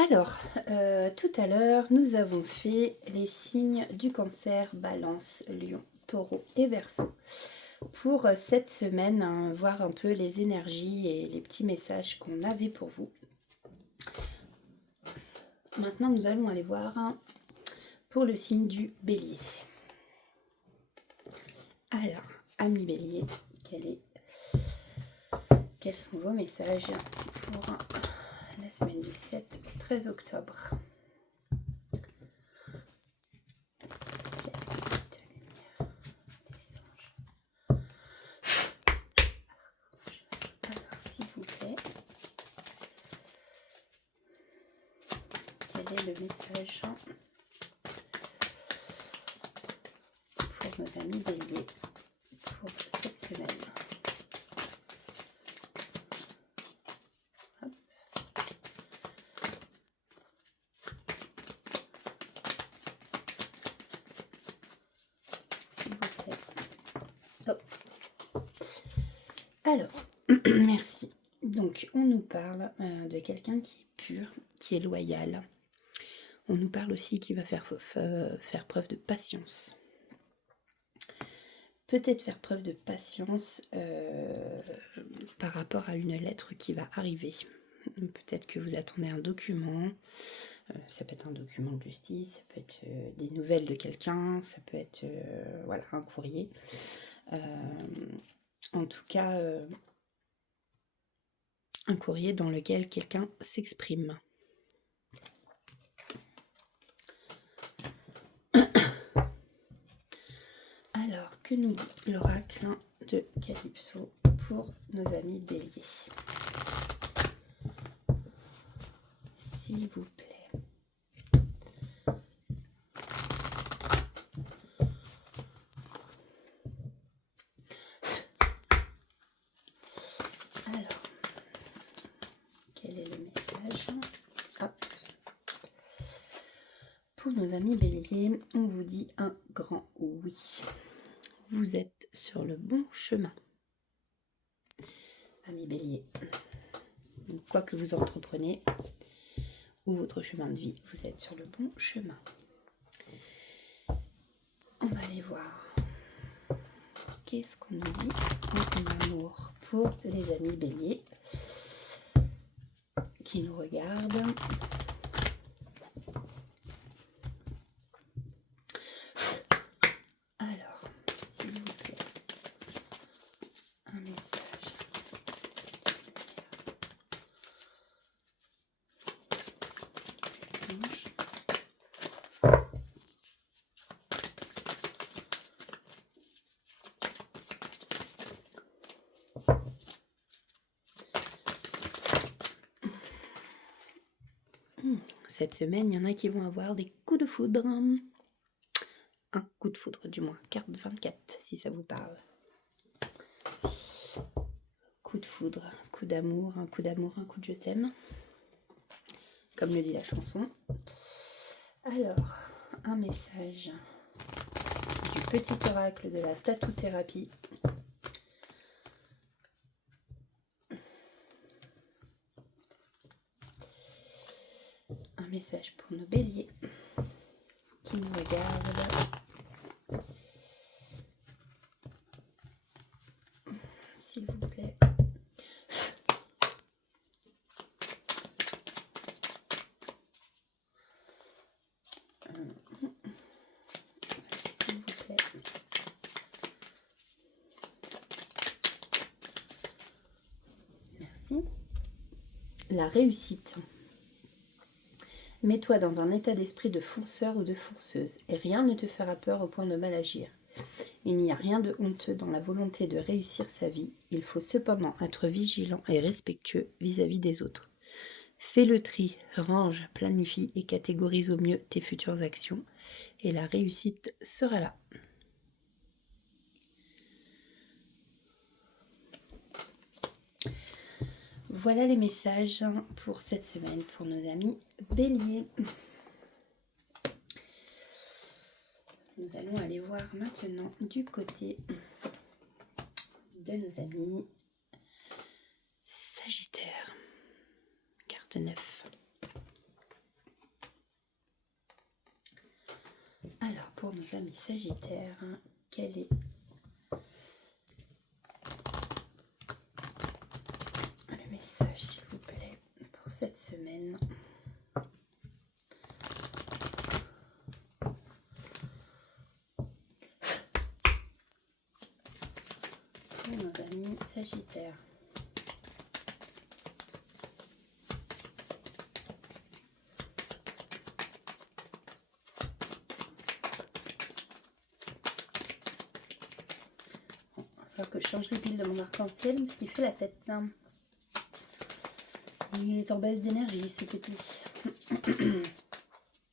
Alors, tout à l'heure, nous avons fait les signes du cancer, balance, lion, taureau et verseau. Pour cette semaine, hein, voir un peu les énergies et les petits messages qu'on avait pour vous. Maintenant, nous allons aller voir pour le signe du bélier. Alors, ami bélier, quels sont vos messages pour la semaine du 7 au 13 octobre? S'il vous plaît, quel est le message pour nos amis béliers pour cette semaine? Hop. S'il vous plaît. Stop. Alors, merci. Donc, on nous parle de quelqu'un qui est pur, qui est loyal. On nous parle aussi qu'il va faire preuve de patience. Peut-être faire preuve de patience par rapport à une lettre qui va arriver. Peut-être que vous attendez un document. Ça peut être un document de justice, ça peut être des nouvelles de quelqu'un, ça peut être voilà, un courrier. En tout cas, un courrier dans lequel quelqu'un s'exprime. Alors, que nous dit l'oracle de Calypso pour nos amis béliers? S'il vous plaît. Alors, quel est le message? Hop. Pour nos amis béliers, on vous dit un grand oui. Vous êtes sur le bon chemin. Amis béliers, quoi que vous entreprenez, ou votre chemin de vie, vous êtes sur le bon chemin. On va aller voir. Qu'est-ce qu'on nous dit en amour pour les amis béliers qui nous regardent? Alors, s'il vous plaît, un message. Cette semaine, il y en a qui vont avoir des coups de foudre. Un coup de foudre, du moins. Carte 24, si ça vous parle. Coup de foudre, coup d'amour, un coup de je t'aime. Comme le dit la chanson. Alors, un message du petit oracle de la tatou-thérapie. Un message pour nos béliers qui nous regardent. S'il vous plaît. S'il vous plaît. Merci. La réussite. Mets-toi dans un état d'esprit de fonceur ou de fonceuse, et rien ne te fera peur au point de mal agir. Il n'y a rien de honteux dans la volonté de réussir sa vie, il faut cependant être vigilant et respectueux vis-à-vis des autres. Fais le tri, range, planifie et catégorise au mieux tes futures actions, et la réussite sera là. Voilà les messages pour cette semaine pour nos amis béliers. Nous allons aller voir maintenant du côté de nos amis Sagittaire. Carte 9. pour nos amis Sagittaires, quel est le message, s'il vous plaît, pour cette semaine? Pour nos amis Sagittaires. Que je change les piles de mon arc-en-ciel parce qu'il fait la tête. Il est en baisse d'énergie, ce petit.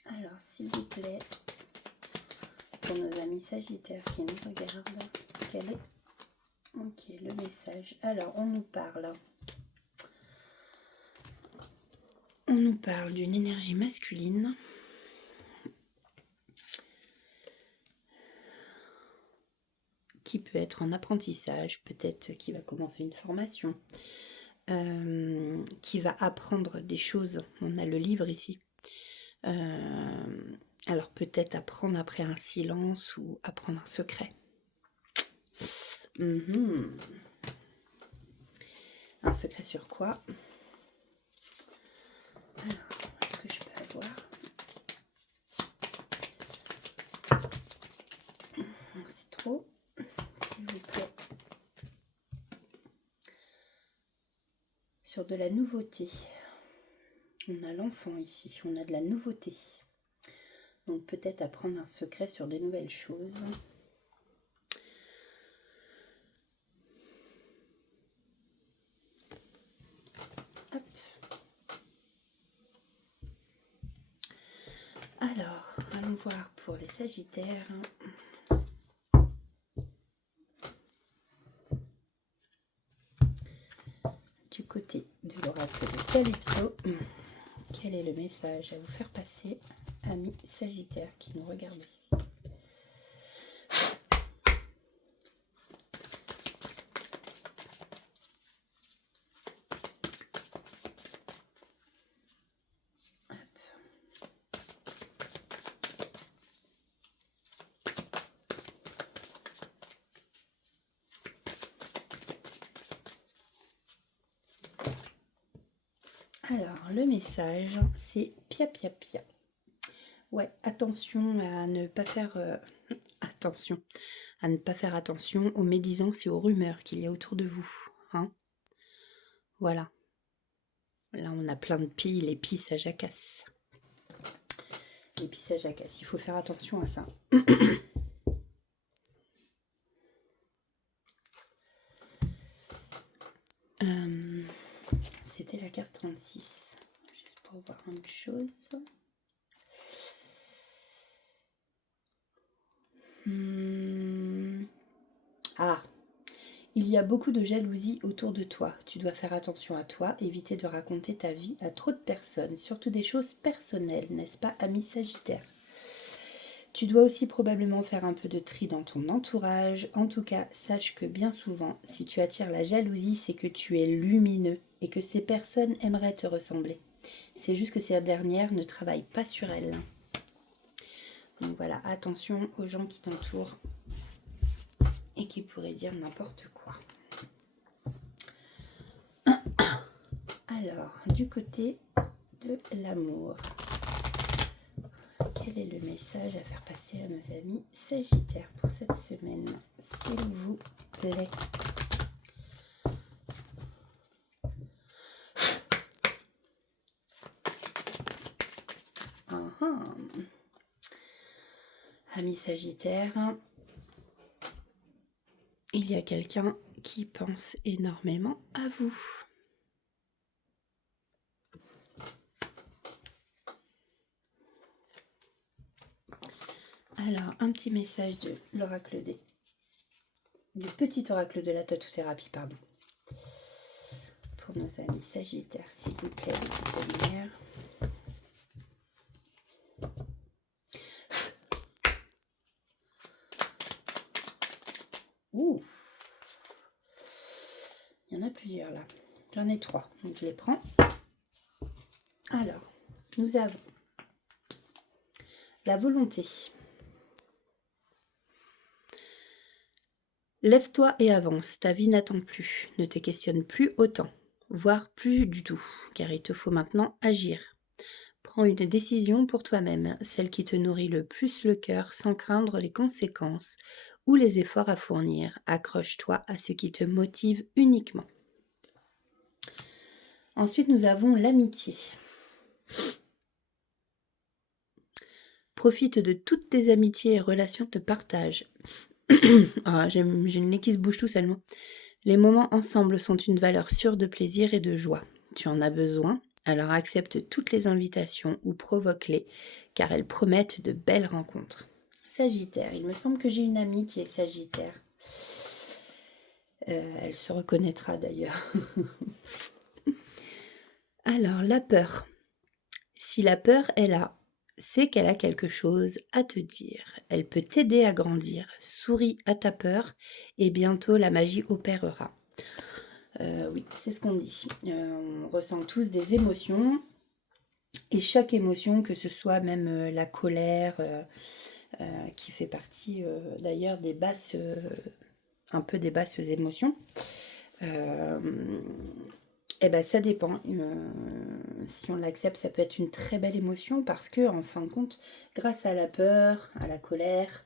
Alors, s'il vous plaît, pour nos amis Sagittaires qui nous regardent, quel est le message? Alors, on nous parle d'une énergie masculine. Qui peut être en apprentissage, peut-être qui va commencer une formation, qui va apprendre des choses. On a le livre ici. Alors peut-être apprendre après un silence ou apprendre un secret. Un secret sur quoi? Alors, est-ce que je peux avoir? C'est trop. S'il vous plaît. Sur de la nouveauté. On a l'enfant ici, on a de la nouveauté. Donc peut-être apprendre un secret sur des nouvelles choses. Hop. Alors, allons voir pour les Sagittaires. Du côté de l'oracle de Calypso, quel est le message à vous faire passer, amis Sagittaires qui nous regardent? Alors, le message, c'est pia pia pia. Ouais, attention à ne pas faire attention aux médisances et aux rumeurs qu'il y a autour de vous. Hein, voilà. Là, on a plein de pies, les pies, ça jacasse. Les pies, ça jacasse. Il faut faire attention à ça. C'était la carte 36. Juste pour voir une chose. Ah, il y a beaucoup de jalousie autour de toi. Tu dois faire attention à toi, éviter de raconter ta vie à trop de personnes, surtout des choses personnelles, n'est-ce pas, ami Sagittaire? Tu dois aussi probablement faire un peu de tri dans ton entourage. En tout cas, sache que bien souvent, si tu attires la jalousie, c'est que tu es lumineux et que ces personnes aimeraient te ressembler. C'est juste que ces dernières ne travaillent pas sur elles. Donc voilà, attention aux gens qui t'entourent et qui pourraient dire n'importe quoi. Alors, du côté de l'amour, quel est le message à faire passer à nos amis Sagittaires pour cette semaine, s'il vous plaît? Amis Sagittaires, il y a quelqu'un qui pense énormément à vous. Alors, un petit message de l'oracle du petit oracle de la tatou-thérapie, pardon. Pour nos amis Sagittaires, s'il vous plaît, les petites lumières. Ouh, il y en a plusieurs là. J'en ai 3, donc je les prends. Alors, nous avons la volonté. Lève-toi et avance, ta vie n'attend plus. Ne te questionne plus autant, voire plus du tout, car il te faut maintenant agir. Prends une décision pour toi-même, celle qui te nourrit le plus le cœur sans craindre les conséquences ou les efforts à fournir. Accroche-toi à ce qui te motive uniquement. Ensuite, nous avons l'amitié. Profite de toutes tes amitiés et relations te partagent. J'ai le nez qui se bouge tout seul, moi. Les moments ensemble sont une valeur sûre de plaisir et de joie. Tu en as besoin, alors accepte toutes les invitations ou provoque-les, car elles promettent de belles rencontres. Sagittaire, il me semble que j'ai une amie qui est Sagittaire. Elle se reconnaîtra d'ailleurs. Alors, la peur. Si la peur est là, c'est qu'elle a quelque chose à te dire. Elle peut t'aider à grandir. Souris à ta peur et bientôt la magie opérera. Oui, c'est ce qu'on dit. On ressent tous des émotions et chaque émotion, que ce soit même la colère, qui fait partie d'ailleurs des basses, un peu des basses émotions, et ben ça dépend. Si on l'accepte, ça peut être une très belle émotion parce que, en fin de compte, grâce à la peur, à la colère,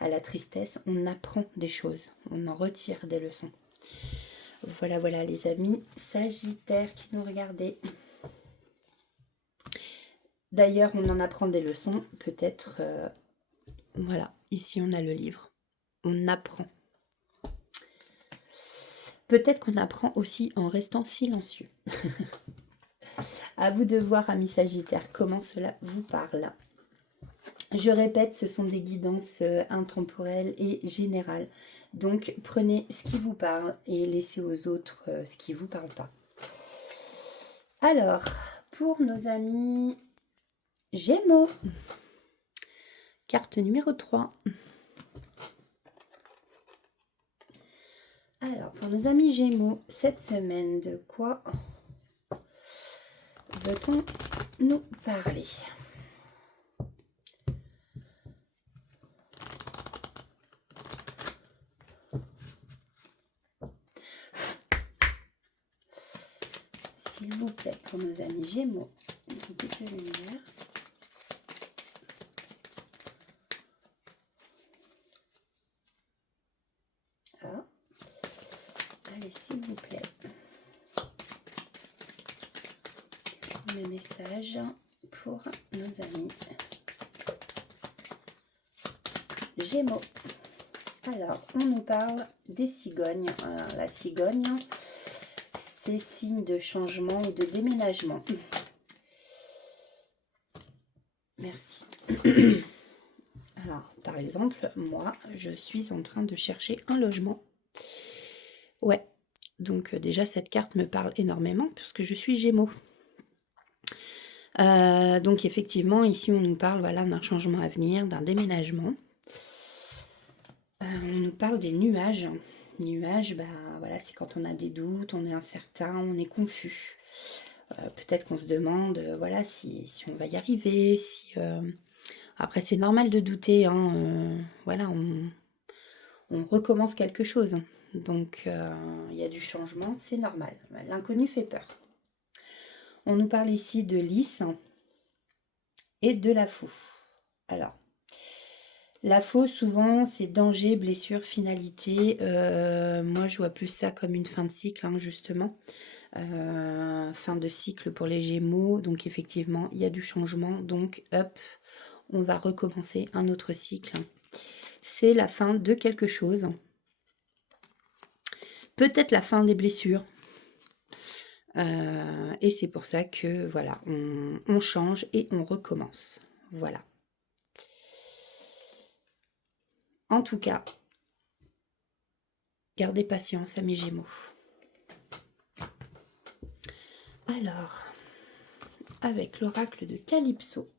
à la tristesse, on apprend des choses, on en retire des leçons. Voilà, voilà les amis Sagittaires qui nous regardaient. D'ailleurs, on en apprend des leçons, peut-être. Voilà, ici on a le livre. On apprend. Peut-être qu'on apprend aussi en restant silencieux. À vous de voir, amis Sagittaires, comment cela vous parle. Je répète, ce sont des guidances intemporelles et générales. Donc, prenez ce qui vous parle et laissez aux autres ce qui ne vous parle pas. Alors, pour nos amis Gémeaux, carte numéro 3. Alors, pour nos amis Gémeaux, cette semaine, de quoi veut-on nous parler ? S'il vous plaît, pour nos amis Gémeaux, une petite lumière. Ah. Allez, s'il vous plaît. Quels sont les messages pour nos amis Gémeaux? Alors, on nous parle des cigognes. Alors, la cigogne, c'est signe de changement ou de déménagement. Merci. Alors, par exemple, moi, je suis en train de chercher un logement. Ouais, donc déjà, cette carte me parle énormément puisque je suis Gémeaux. Donc, effectivement, ici, on nous parle voilà, d'un changement à venir, d'un déménagement. On nous parle des nuages. Nuages, bah, voilà, c'est quand on a des doutes, on est incertain, on est confus. Peut-être qu'on se demande voilà, si on va y arriver. Après, c'est normal de douter. Hein, voilà, on recommence quelque chose. Donc, il y a du changement, c'est normal. L'inconnu fait peur. On nous parle ici de Lys et de la faux. Alors, la faux, souvent, c'est danger, blessure, finalité. Moi, je vois plus ça comme une fin de cycle, hein, justement. Fin de cycle pour les Gémeaux. Donc, effectivement, il y a du changement. Donc, hop, on va recommencer un autre cycle. C'est la fin de quelque chose. Peut-être la fin des blessures. Et c'est pour ça que, voilà, on change et on recommence. Voilà. En tout cas, gardez patience, amis Gémeaux. Alors, avec l'oracle de Calypso,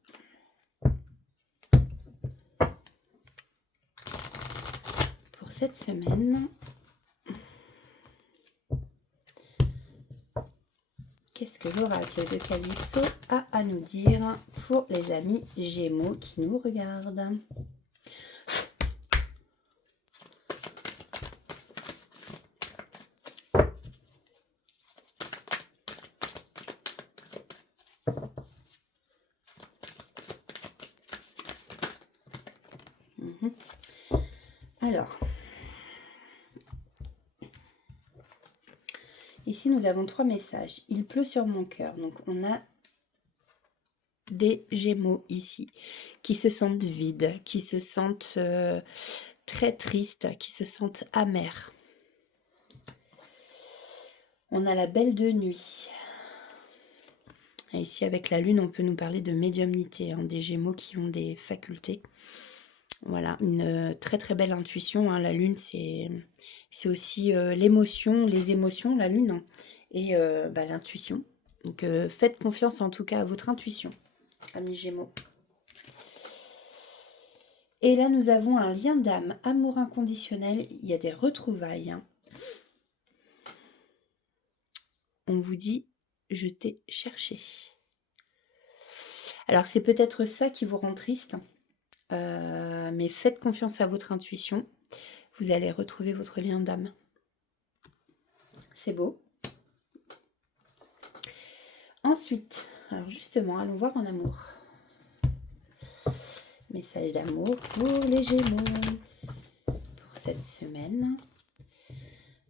pour cette semaine, qu'est-ce que l'oracle de Calypso a à nous dire pour les amis Gémeaux qui nous regardent ? Alors, ici nous avons 3 messages. Il pleut sur mon cœur. Donc on a des Gémeaux ici qui se sentent vides, qui se sentent très tristes, qui se sentent amers. On a la belle de nuit. Et ici avec la lune, on peut nous parler de médiumnité, hein, des Gémeaux qui ont des facultés. Voilà, une très très belle intuition. Hein. La lune, c'est aussi l'émotion, les émotions, la lune, hein, et l'intuition. Donc faites confiance en tout cas à votre intuition, amis Gémeaux. Et là, nous avons un lien d'âme, amour inconditionnel. Il y a des retrouvailles. Hein. On vous dit, je t'ai cherché. Alors, c'est peut-être ça qui vous rend triste. Mais faites confiance à votre intuition. Vous allez retrouver votre lien d'âme. C'est beau. Ensuite, alors justement, allons voir en amour. Message d'amour pour les Gémeaux. Pour cette semaine.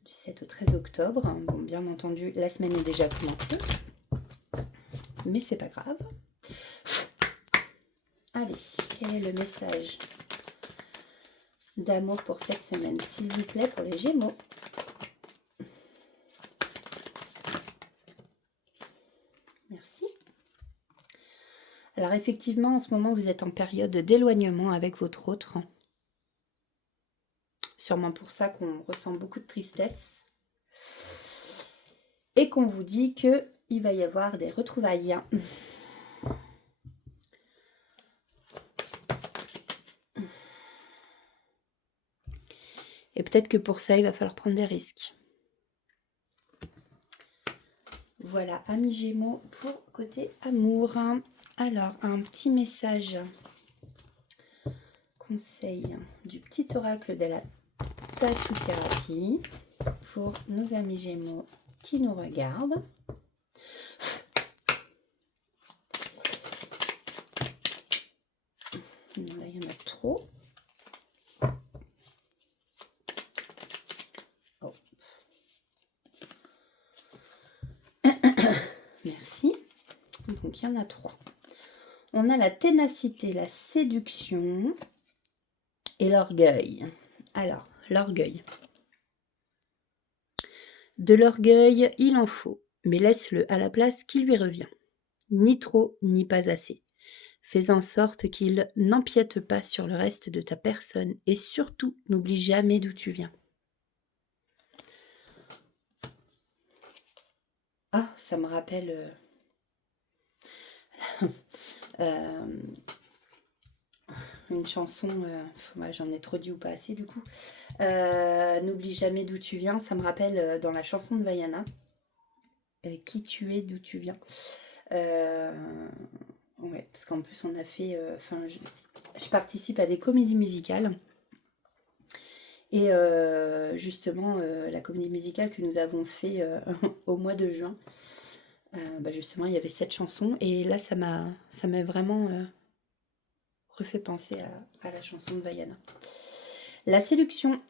Du 7 au 13 octobre. Bon, bien entendu, la semaine est déjà commencée. Mais c'est pas grave. Allez, quel est le message d'amour pour cette semaine, s'il vous plaît, pour les Gémeaux? Merci. Alors effectivement, en ce moment, vous êtes en période d'éloignement avec votre autre. Sûrement pour ça qu'on ressent beaucoup de tristesse. Et qu'on vous dit qu'il va y avoir des retrouvailles. Et peut-être que pour ça, il va falloir prendre des risques. Voilà, amis Gémeaux, pour côté amour. Alors, un petit message conseil du petit oracle de la tatou-thérapie pour nos amis Gémeaux qui nous regardent. Là, il y en a trop. Oh. Merci. Donc, il y en a 3. On a la ténacité, la séduction et l'orgueil. Alors, l'orgueil. De l'orgueil, il en faut, mais laisse-le à la place qui lui revient. Ni trop, ni pas assez. Fais en sorte qu'il n'empiète pas sur le reste de ta personne et surtout, n'oublie jamais d'où tu viens. Ah, ça me rappelle... une chanson, j'en ai trop dit ou pas assez du coup. N'oublie jamais d'où tu viens. Ça me rappelle dans la chanson de Vaiana. Qui tu es, d'où tu viens. Ouais, parce qu'en plus on a fait... je participe à des comédies musicales. Et justement, la comédie musicale que nous avons fait au mois de juin, justement, il y avait cette chanson. Et là, ça m'a vraiment refait penser à la chanson de Vaiana. La séduction.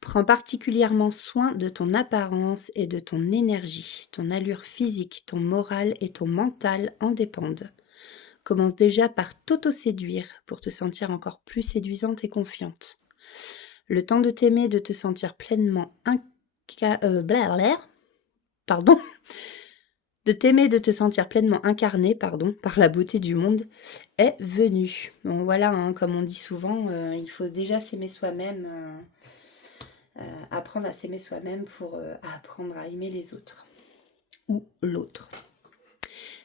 Prends particulièrement soin de ton apparence et de ton énergie. Ton allure physique, ton moral et ton mental en dépendent. Commence déjà par t'auto-séduire pour te sentir encore plus séduisante et confiante. Le temps de t'aimer, de te sentir pleinement de t'aimer, de te sentir pleinement incarné, par la beauté du monde, est venu. Bon, voilà, hein, comme on dit souvent, il faut déjà s'aimer soi-même, apprendre à s'aimer soi-même pour apprendre à aimer les autres ou l'autre.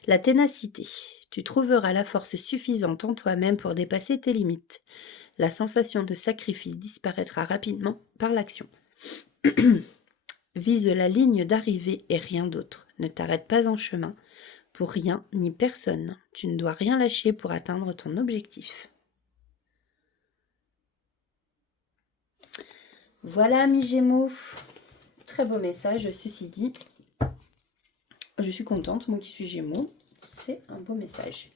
La ténacité. Tu trouveras la force suffisante en toi-même pour dépasser tes limites. La sensation de sacrifice disparaîtra rapidement par l'action. Vise la ligne d'arrivée et rien d'autre. Ne t'arrête pas en chemin pour rien ni personne. Tu ne dois rien lâcher pour atteindre ton objectif. Voilà, mes Gémeaux. Très beau message, ceci dit. Je suis contente, moi qui suis Gémeaux. C'est un beau message.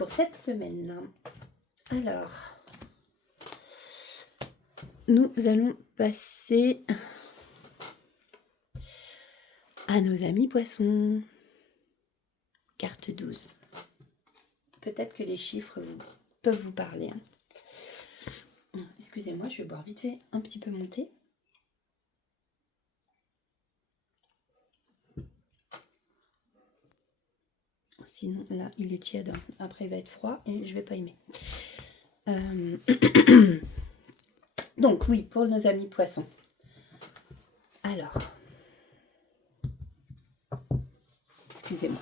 pour cette semaine. Alors, nous allons passer à nos amis poissons. Carte 12. Peut-être que les chiffres peuvent vous parler. Excusez-moi, je vais boire vite fait un petit peu mon thé. Sinon, là, il est tiède. Après, il va être froid et je vais pas aimer. Donc, oui, pour nos amis poissons. Alors, excusez-moi,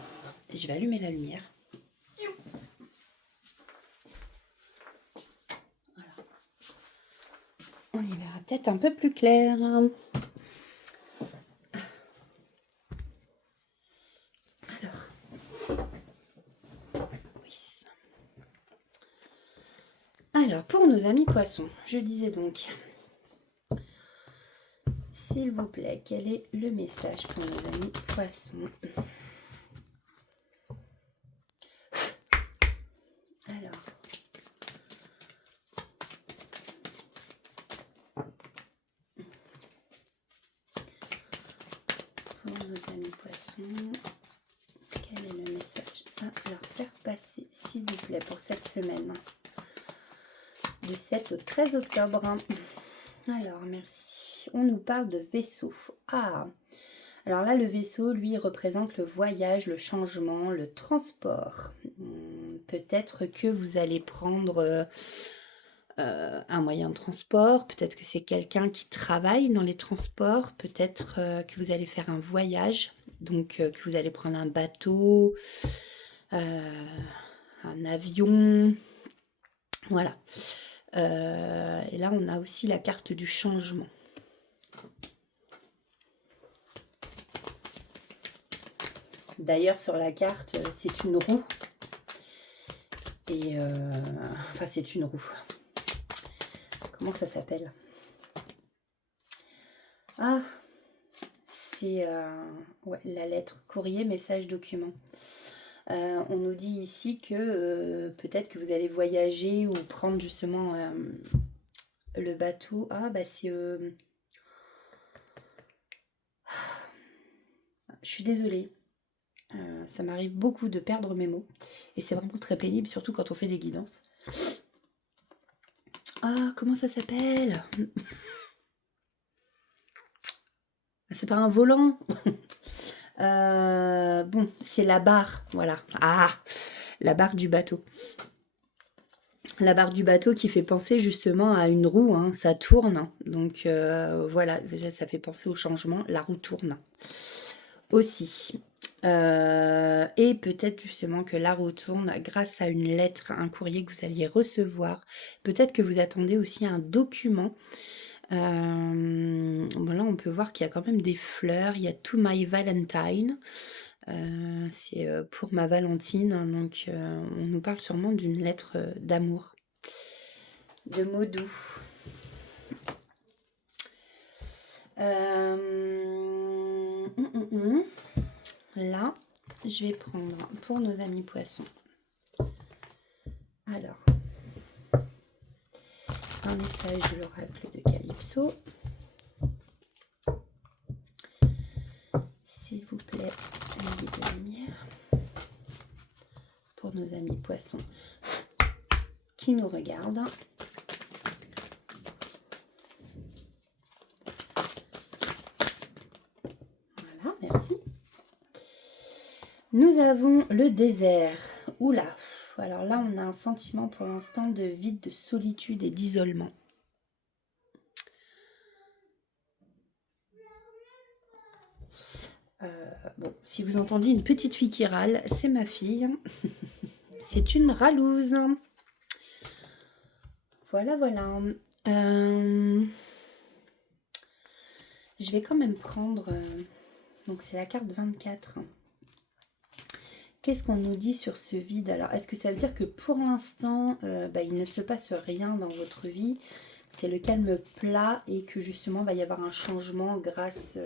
je vais allumer la lumière. Voilà. On y verra peut-être un peu plus clair. Alors, pour nos amis poissons, je disais donc, s'il vous plaît, quel est le message pour nos amis poissons? Alors, pour nos amis poissons, quel est le message à leur faire passer, s'il vous plaît, pour cette semaine du 7 au 13 octobre. Alors, merci. On nous parle de vaisseau. Ah, alors là, le vaisseau, lui, représente le voyage, le changement, le transport. Peut-être que vous allez prendre un moyen de transport. Peut-être que c'est quelqu'un qui travaille dans les transports. Peut-être que vous allez faire un voyage. Donc, que vous allez prendre un bateau, un avion. Voilà. Et là, on a aussi la carte du changement. D'ailleurs, sur la carte, c'est une roue. Et enfin, c'est une roue. Comment ça s'appelle? Ah, c'est ouais, la lettre courrier, message, document. On nous dit ici que peut-être que vous allez voyager ou prendre justement le bateau. Ah, bah c'est... Je suis désolée. Ça m'arrive beaucoup de perdre mes mots. Et c'est vraiment très pénible, surtout quand on fait des guidances. Ah, comment ça s'appelle? C'est pas un volant. Bon, c'est la barre, voilà. Ah, la barre du bateau. La barre du bateau qui fait penser justement à une roue, hein, ça tourne. Donc voilà, ça fait penser au changement, la roue tourne aussi. Et peut-être justement que la roue tourne grâce à une lettre, un courrier que vous alliez recevoir. Peut-être que vous attendez aussi un document. Bon là on peut voir qu'il y a quand même des fleurs, il y a To My Valentine, c'est pour ma Valentine, hein, donc on nous parle sûrement d'une lettre d'amour, de mots doux. Là je vais prendre pour nos amis poissons, alors un message de l'oracle de Calypso. S'il vous plaît, un guide de lumière pour nos amis poissons qui nous regardent. Voilà, merci. Nous avons le désert. Oula, alors là on a un sentiment pour l'instant de vide, de solitude et d'isolement. Bon, si vous entendez une petite fille qui râle, c'est ma fille. C'est une râlouse. Voilà, voilà. Je vais quand même prendre... donc c'est la carte 24. Qu'est-ce qu'on nous dit sur ce vide? Alors, est-ce que ça veut dire que pour l'instant, il ne se passe rien dans votre vie? C'est le calme plat et que justement, il va y avoir un changement grâce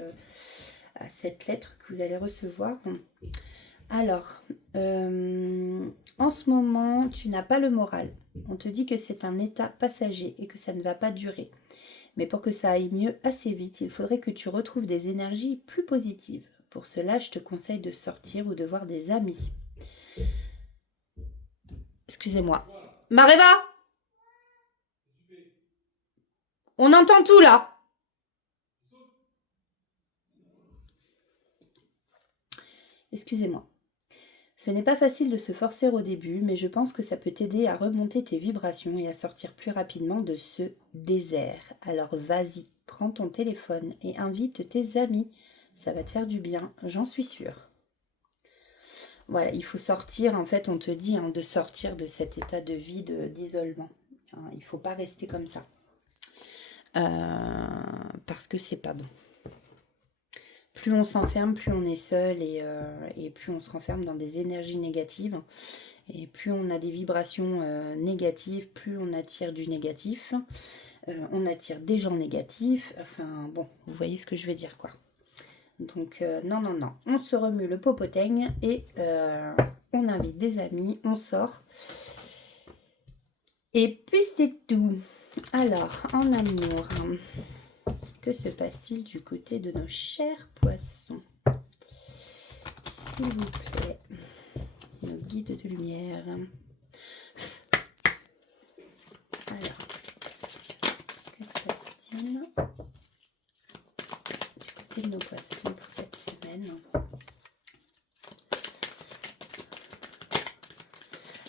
à cette lettre que vous allez recevoir. Alors, en ce moment, tu n'as pas le moral. On te dit que c'est un état passager et que ça ne va pas durer. Mais pour que ça aille mieux assez vite, il faudrait que tu retrouves des énergies plus positives. Pour cela, je te conseille de sortir ou de voir des amis. Excusez-moi. Maréva, on entend tout là. Excusez-moi. Ce n'est pas facile de se forcer au début, mais je pense que ça peut t'aider à remonter tes vibrations et à sortir plus rapidement de ce désert. Alors vas-y, prends ton téléphone et invite tes amis. Ça va te faire du bien, j'en suis sûre. Voilà, il faut sortir, en fait, on te dit de sortir de cet état de vide, d'isolement. Il ne faut pas rester comme ça. Parce que c'est pas bon. Plus on s'enferme, plus on est seul et plus on se renferme dans des énergies négatives. Et plus on a des vibrations négatives, plus on attire du négatif. On attire des gens négatifs. Enfin, bon, vous voyez ce que je veux dire, quoi. Donc, non, non, non. On se remue le popoteigne et on invite des amis, on sort. Et puis, c'est tout. Alors, en amour, que se passe-t-il du côté de nos chers poissons? S'il vous plaît, nos guides de lumière. Alors, que se passe-t-il du côté de nos poissons pour cette semaine?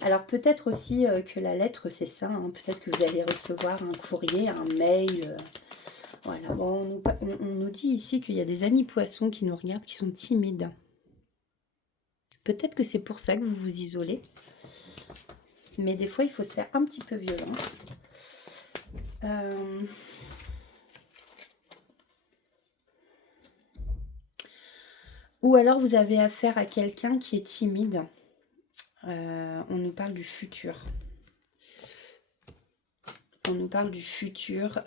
Alors peut-être aussi que la lettre c'est ça, hein. Peut-être que vous allez recevoir un courrier, un mail. Voilà, bon, on nous dit ici qu'il y a des amis poissons qui nous regardent, qui sont timides. Peut-être que c'est pour ça que vous vous isolez. Mais des fois, il faut se faire un petit peu violence. Ou alors, vous avez affaire à quelqu'un qui est timide. On nous parle du futur. On nous parle du futur.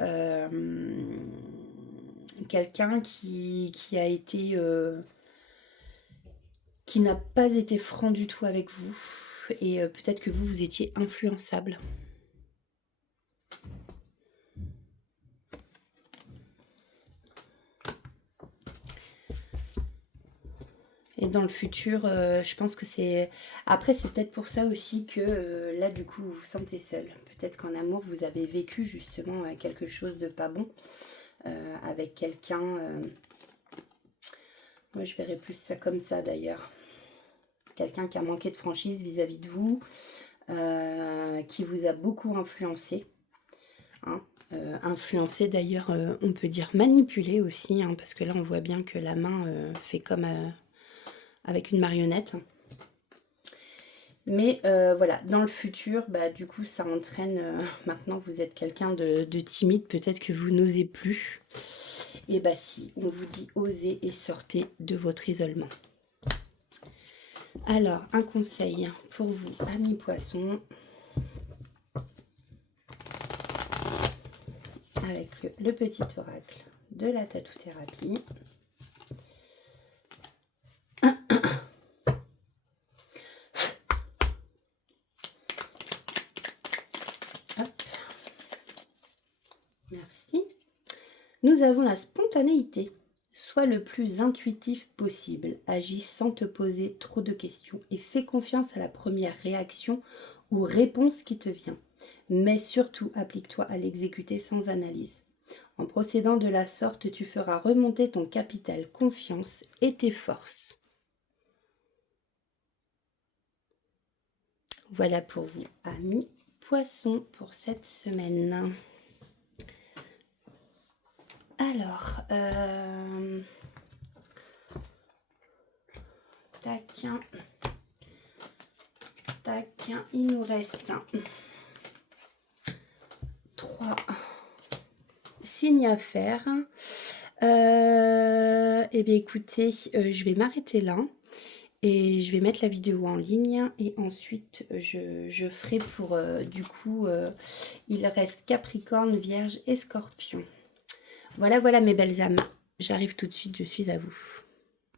Quelqu'un qui a été... qui n'a pas été franc du tout avec vous. Et peut-être que vous étiez influençable. Et dans le futur, je pense que c'est... Après, c'est peut-être pour ça aussi que là, du coup, vous vous sentez seul. Peut-être qu'en amour, vous avez vécu justement quelque chose de pas bon avec quelqu'un. Moi, je verrais plus ça comme ça d'ailleurs. Quelqu'un qui a manqué de franchise vis-à-vis de vous, qui vous a beaucoup influencé. Hein. Influencé d'ailleurs, on peut dire manipulé aussi, hein, parce que là, on voit bien que la main fait comme... avec une marionnette. Mais voilà, dans le futur, bah, du coup, ça entraîne... maintenant, vous êtes quelqu'un de timide, peut-être que vous n'osez plus. Et bah si, on vous dit osez et sortez de votre isolement. Alors, un conseil pour vous, amis poissons. Avec le petit oracle de la tatou-thérapie. Merci. Nous avons la spontanéité. Sois le plus intuitif possible. Agis sans te poser trop de questions et fais confiance à la première réaction ou réponse qui te vient. Mais surtout, applique-toi à l'exécuter sans analyse. En procédant de la sorte, tu feras remonter ton capital confiance et tes forces. Voilà pour vous, amis poissons, pour cette semaine. Alors, tac, il nous reste 3 signes à faire. Eh bien écoutez, je vais m'arrêter là. Et je vais mettre la vidéo en ligne et ensuite je ferai pour du coup il reste Capricorne, Vierge et Scorpion. Voilà mes belles âmes, j'arrive tout de suite, je suis à vous.